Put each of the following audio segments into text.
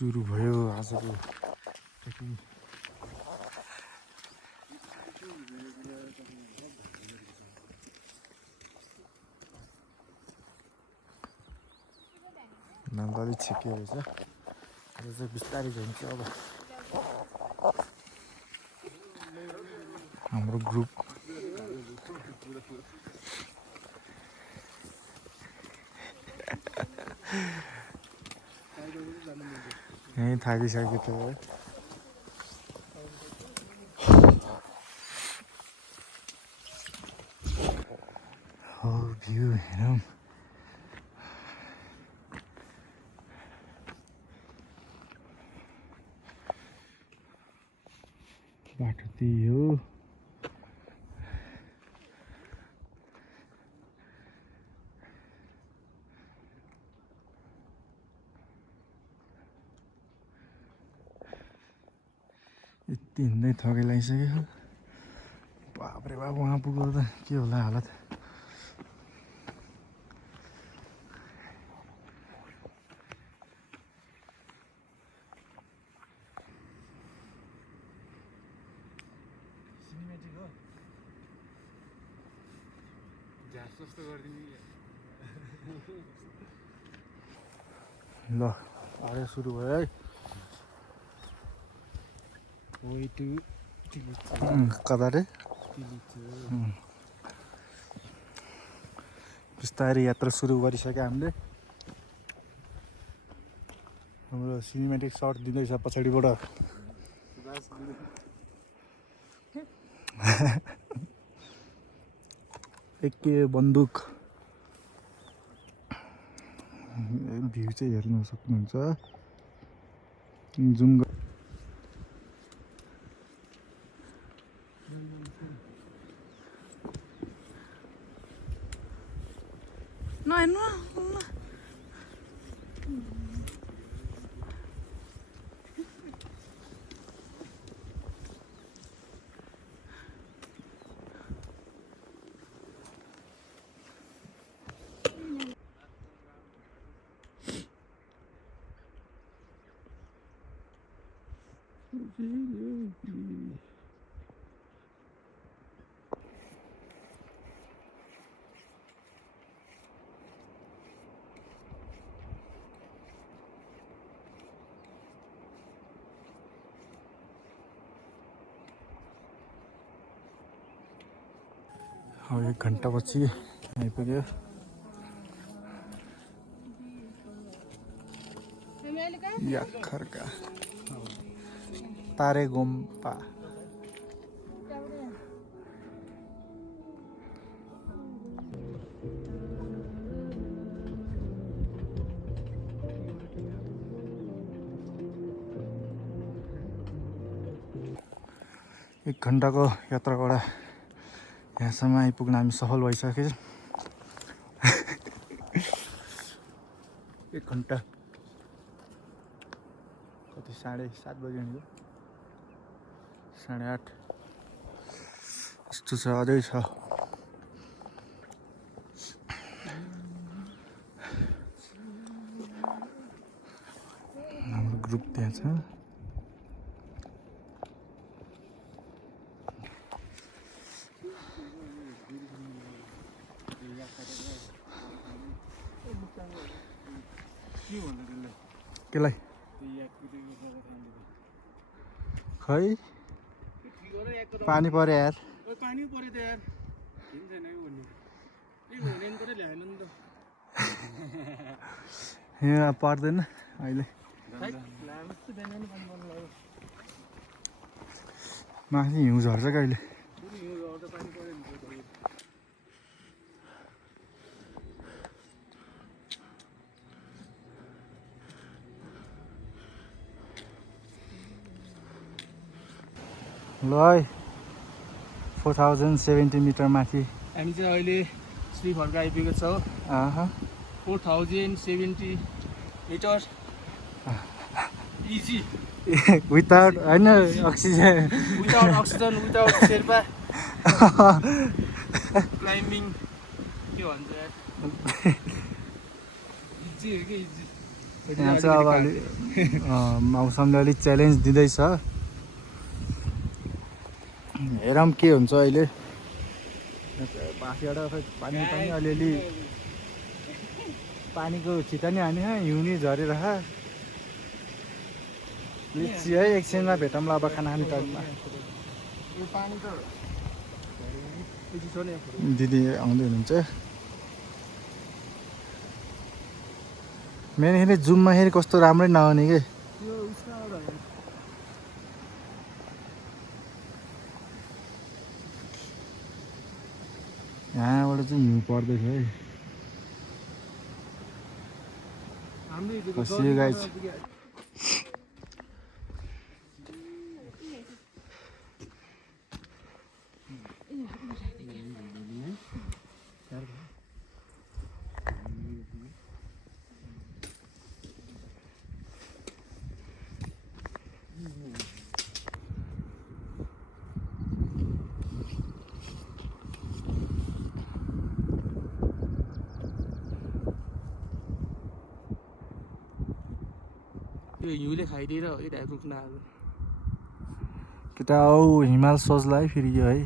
सुरु भयो आजको ट्रेकिङ। नन्दले छिक्यो रहेछ। आज चाहिँ बिस्तारै जान्छ अब हाम्रो ग्रुप। यहीँ थाकिसक्यो त भ्यू हेरौँ। बाटो त्यही हो। यति हिँड्दै थकाइ लागिसक्यो। बाबरे बाब वहाँ पुग्यो त के होला हालत। ल आगे सुरु भयो है। कता रे बिस्तारै यात्रा सुरु गरिसक्यो हामीले। हाम्रो सिनेमेटिक सर्ट दिँदैछ पछाडिबाट। एके बन्दुक भ्यू चाहिँ हेर्न सक्नुहुन्छ। जुम अब 1 घन्टा पछि आइपुग्यो। याखरका तारेगोम्पा। एक घन्टाको यात्राबाट यहाँसम्म आइपुग्न हामी सफल भइसकेको छौँ। 1 घन्टा कति 7:30 बजी हिँड्यो। 8:30 यस्तो छ। अझै छ। हाम्रो ग्रुप त्यहाँ छ। केलाई खै पानी पर्यो यार। पानी पर्यो त यार। यहाँ पर्दैन अहिले। माथि हिउँ झर्छ कहिले। ल है 4070 मिटर माथि हामी चाहिँ अहिले श्रीफलका आइपुगेको छौँ। 4070 मिटर इजी विदाउट होइन oxygen. Without oxygen without Sherpa climbing के भन्छ यार। इजी हो कि इजी। यहाँ चाहिँ अब अलि मौसमले अलिक च्यालेन्ज दिँदैछ। हेरौँ के हुन्छ अहिले। माथिबाट पानी पनि अलिअलि पानीको छिटा नि हानी हिउँनी झरेर लिची है। एकछिनमा भेटौँला अब खाना खाने टाइममा। दिदी आउँदै हुनुहुन्छ। मेरो हेर्ने जुममा हेरेँ कस्तो राम्रै नआउने के। यहाँबाट चाहिँ हिउँ पर्दैछ है। खसियो गाइस। त्यो हिउँले खाइदिएर हो कि रुखनाहरू। केटा औ हिमाल सोच्ला है फेरि यो है।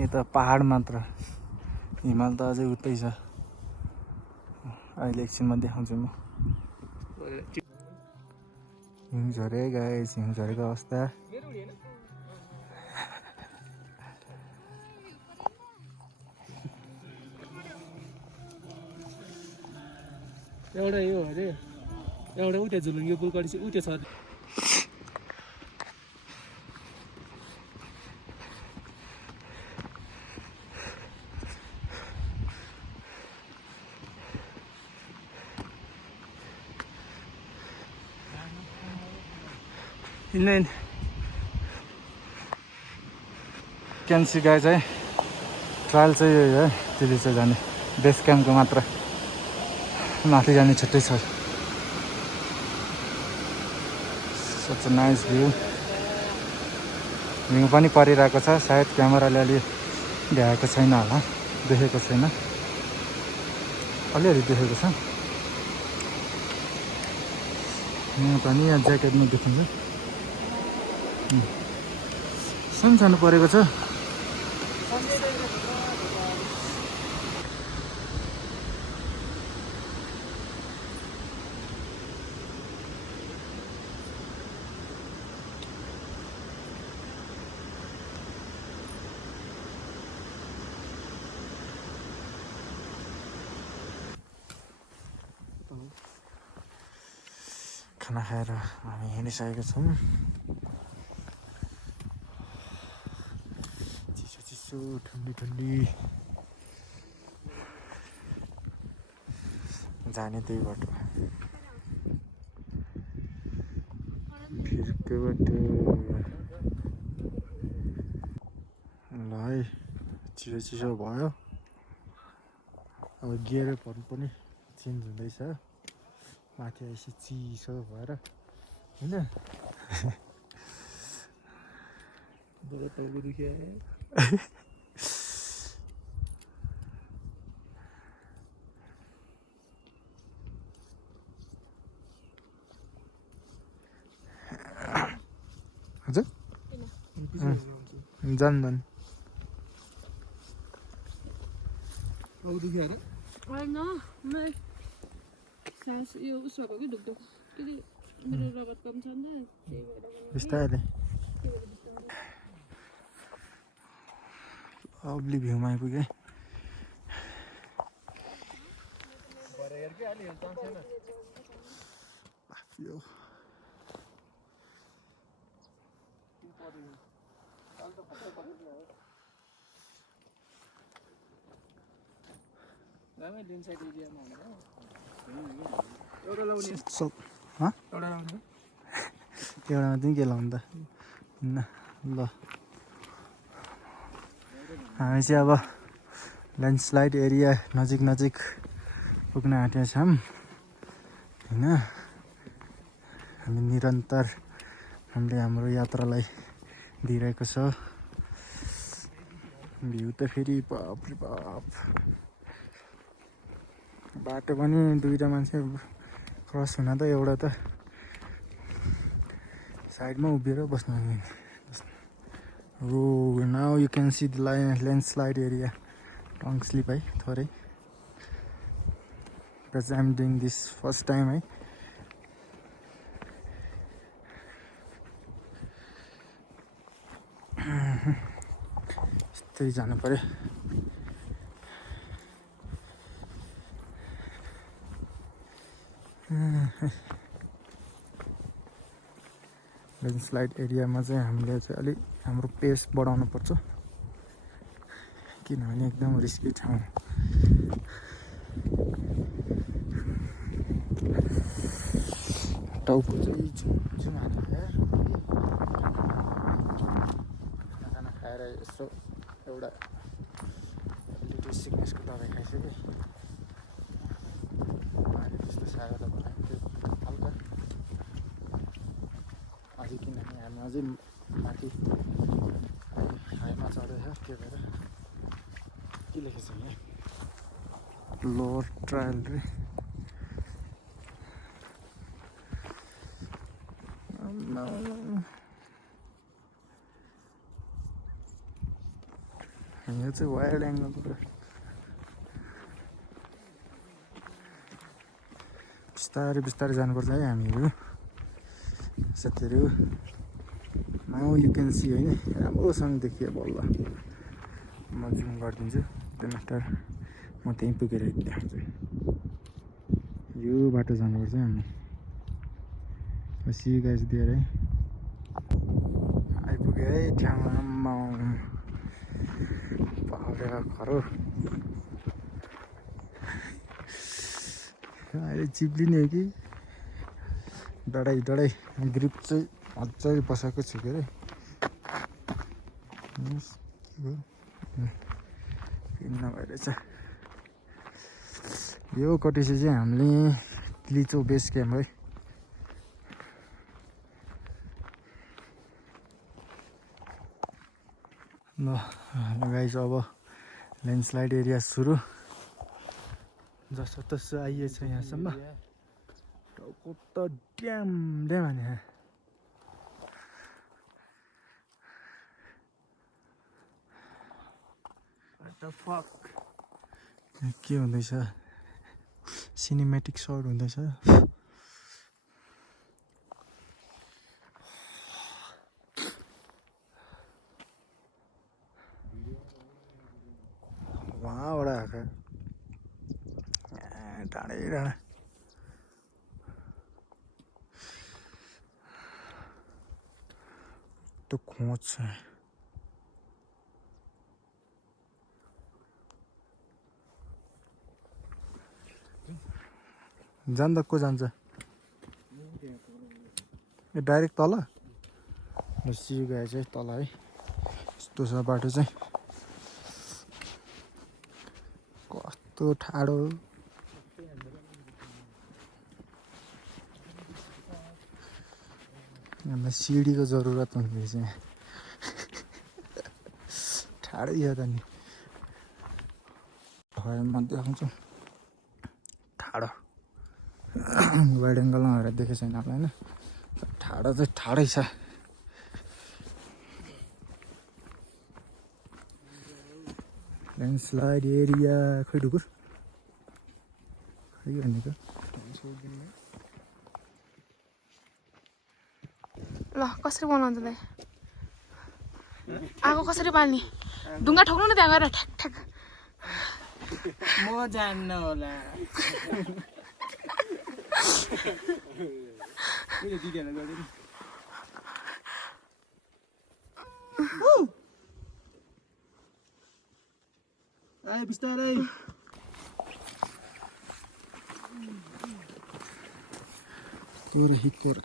यता पहाड मात्र, हिमाल त अझै उतै छ। अहिले एकछिनमा देखाउँछु म। हिउँ झरे गाइस, हिउँ झरेको अवस्था। एउटा यो अरे एउटा उठ्यो झुलुङ्गे पुल गरेपछि उठ्यो छ। क्यान्सी गाइस है। ट्रायल चाहिँ यही है, दिल्ली चाहिँ जाने बेस क्याम्पको मात्र, माथि जाने छुट्टै छ। Such nice view. हिउँ पनि परिरहेको छ। सायद क्यामेराले अलि देखाएको छैन होला, देखेको छैन, अलिअलि देखेको छ। यहाँ पनि यहाँ ज्याकेटमा देखिन्छ सानो सानो परेको छ। खाना खाएर हामी हिँडिसकेका छौँ। चिसो चिसो, ठन्डी ठन्डी। जाने त्यही बाटो, फिर्को बाटो। ल है, चिसो चिसो भयो। अब गियर पनि चेन्ज हुँदैछ माथि आएपछि चिसो भएर होइन। टाउको दुख्यो। हजुर जान जान टाउको दुख्यो अरे होइन मलाई सास यो उस भएको कि दुख्दो के मेरो रगत कम छ नि त त्यही भएर बिस्तारै लभली भ्यूमा आइपुगेँ। यो एउटामा चाहिँ के लाउनु त ल। हामी चाहिँ अब ल्यान्डस्लाइड एरिया नजिक नजिक पुग्न आँटेका छौँ होइन। हामी निरन्तर हामीले हाम्रो यात्रालाई दिइरहेको छ। भ्यू त फेरि बाप रे बाप। बाटो पनि दुईवटा मान्छे क्रस हुन त एउटा त साइडमा उभिएर बस्नु हो now you can see the landslide area टङ स्लिप है थोरै because I am doing this first time है यस्तै जानु पर्यो ल्यान्डस्लाइड एरियामा चाहिँ हामीले चाहिँ अलिक हाम्रो पेस बढाउनु पर्छ किनभने एकदम रिस्की ठाउँ टाउको चाहिँ झुमझुम हाल्यो यार खाना खाएर यसो एउटा लिटल सिकनेसको दबाई खाइसकेँ अहिले त्यस्तो साह्रो त भएन त्यो हल्का अझै किनभने हामी अझै माथि हाइमा चढ्दैछ त्यो भएर के लेखेछ यहाँ लोवर ट्रायल रे यो चाहिँ वाइड एङ्गल बिस्तारै बिस्तारै जानुपर्छ है हामीहरू साथीहरू नाउ यु क्यान सी होइन राम्रोसँग देखियो बल्ल म जुम गरिदिन्छु मास्टर म त्यहीँ पुगेर देखाउँछु यो बाटो जानुपर्छ हामी सी गाइस दिएर है आइपुग्यो है ठाउँमा पहाडेर खरो अहिले चिप्लिने हो कि डढाइ ग्रिप चाहिँ मजाले बसाएको छु के अरे नभएरहेछ यो कटेसी चाहिँ हामीले लिचो बेस क्याम्प है ल गाइस अब ल्यान्डस्लाइड एरिया सुरु जसो तसो आइएछ यहाँसम्म टाउको त ड्याम हाने के हुँदैछ सिनेमेटिक सर्ट हुँदैछ वहाँबाट आएको टाढै टाढा त्यो खोज छ जान्दा को जान्छ ए डाइरेक्ट तल सिउ गए चाहिँ तल है यस्तो छ बाटो चाहिँ कस्तो ठाडो हामीलाई सिडीको जरुरत हुन्छ यहाँ ठाडै छ त नि म देखाउँछु ठाडो वाइड एङ्गलमा हेरेर देखेको छैन होला होइन ठाडो चाहिँ ठाडै छ ल्यान्डस्लाइड एरिया खै ढुकुर खै भनेको ल कसरी बनाउँछ त आगो कसरी बाल्ने ढुङ्गा ठोक्नु न त्यहाँ गएर ठ्याक ठ्याक म जान्न होला आए बिस्तारै तोर हिक्कोर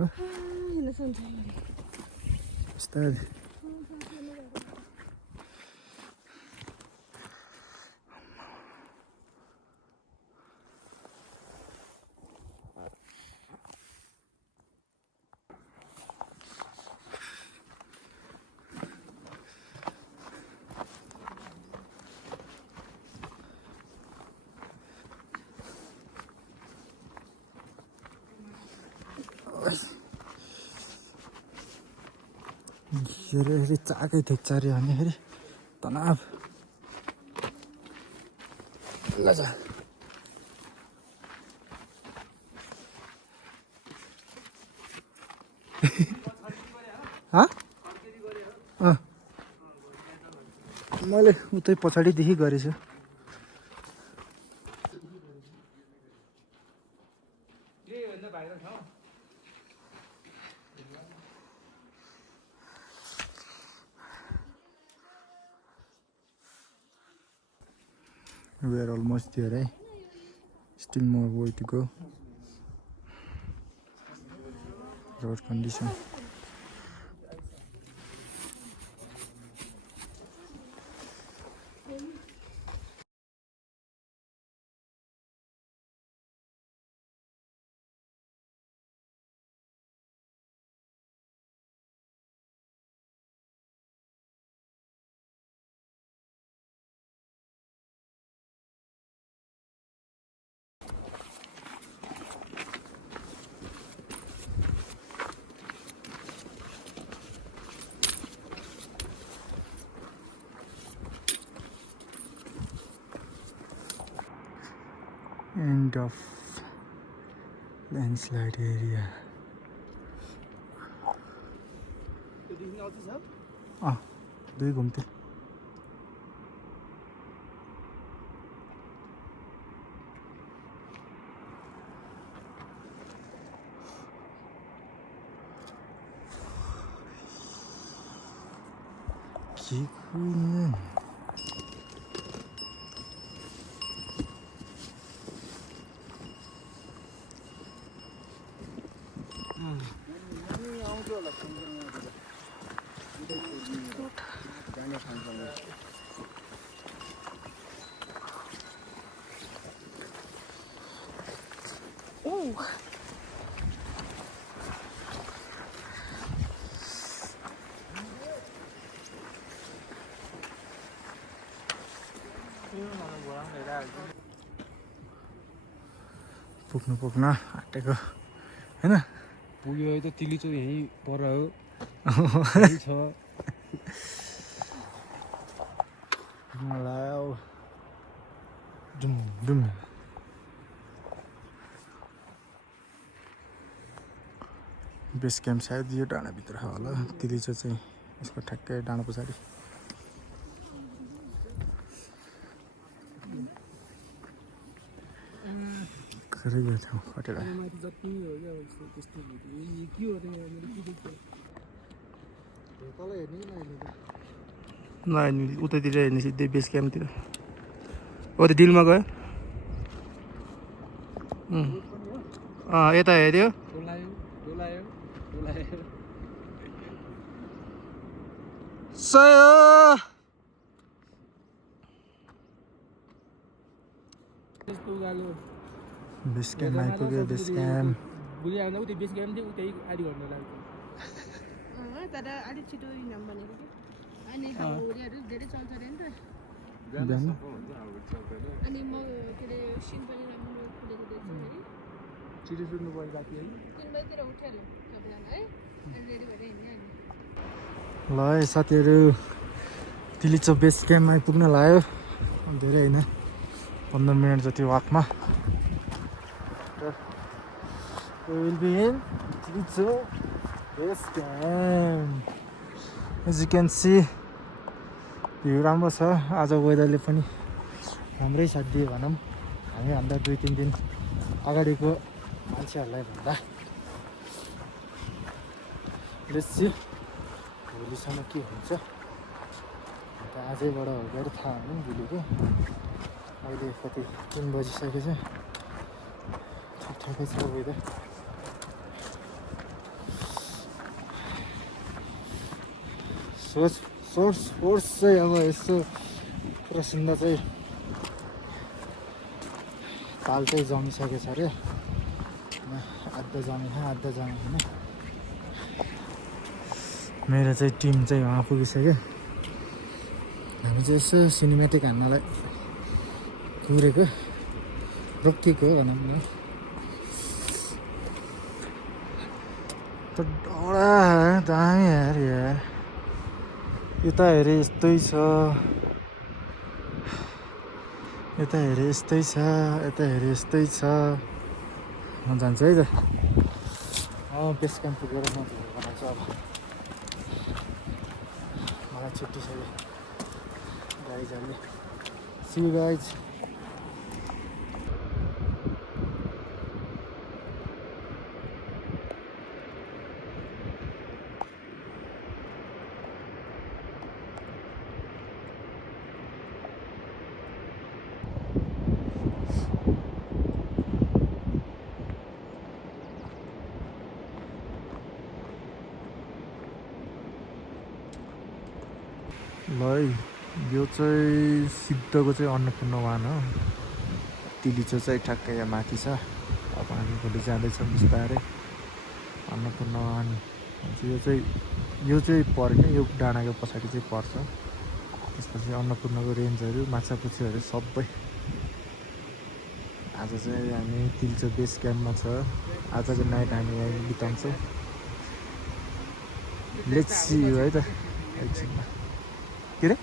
हो हेर्न सक्छ बिस्तारै हेरे चाकै थियो चार्यो भने फेरि तनाव ल जा मैले उतै पछाडिदेखि गरेछु We are almost there, eh? Still more way to go. Road condition. End of landslide area. दुई घुम्थे के कुन पुग्नु आँटेको हैन पुग्यो है त तिलीचो यहीँ पर हो यही छ मलाई डुम डुम बेस क्याम्प सायद यो डाँडाभित्र होला तिलीचो चाहिँ यसको ठ्याक्कै डाँडा पछाडि खरै गएको थियौँ कटेर जति हो क्या त्यस्तो के हो नहेर्ने उतातिर हेर्ने सिधै बेस क्याम्पतिर हो त्यो डिलमा गयो यता हेऱ्यो बेस क्याम्प आइपुग्यो बेस क्याम्प बुझी आउँदा उतै बेस क्याम्प थियो उतै आधी घन्टा लाग्यो तर अलिक छिटो हिँडौँ भनेको कि अनि हाउरीहरू धेरै चल्छ अरे नि त बिहान अनि म के अरे सिन पनि राम्रो खुलेको देख्छु है छिटो सुत्नु पऱ्यो राति है 3 बजीतिर उठिहाल्यो सबैजना है अनि रेडी भएर हिँड्ने ल है साथीहरू तिलीचो बेस क्याम्प आइपुग्न लाग्यो धेरै होइन 15 मिनट जति वाकमा We will be in Tilicho base camp. As you can see, view राम्रो छ आज वेदरले पनि राम्रै साथ दियो भनौँ हामीभन्दा 2-3 दिन अगाडिको मान्छेहरूलाई भन्दा लेट्स सी भोलिसम्म के हुन्छ अन्त आजैबाट हो गएर थाहा हुनु भोलिको अहिले कति 3 बजिसकेको छ ठिकठाकै छ वेदर सोर्स चाहिँ अब यसो प्रसिद्ध चाहिँ ताल चाहिँ जमिसकेछ अरे आधा जमेन मेरो चाहिँ टिम चाहिँ वहाँ पुगिसक्यो हामी चाहिँ यसो सिनेमेटिक हान्नलाई कुरेको रोकिएको भनौँ न त डडा दामी यार यता हेरे यस्तै छ यता हेरे यस्तै छ म जान्छु है त बेस क्याम्प पुगेर म बनाउँछु अब मलाई छुट्टी छ गाइजहरूले सी यू गाइज ल है यो चाहिँ सिद्धको चाहिँ अन्नपूर्ण वाहन हो तिलिचो चाहिँ ठ्याक्कै यहाँ माथि छ अब हामी भोलि जाँदैछौँ बिस्तारै अन्नपूर्ण वाहन यो चाहिँ परेन यो डाँडाको पछाडि चाहिँ पर्छ त्यसपछि अन्नपूर्णको रेन्जहरू माछापुच्छीहरू सबै आज चाहिँ हामी तिलिचो बेस क्याम्पमा छ आजको नाइट हामी यहीँ बिताउँछौँ लेट्स सी यु है त एकछिनमा के रे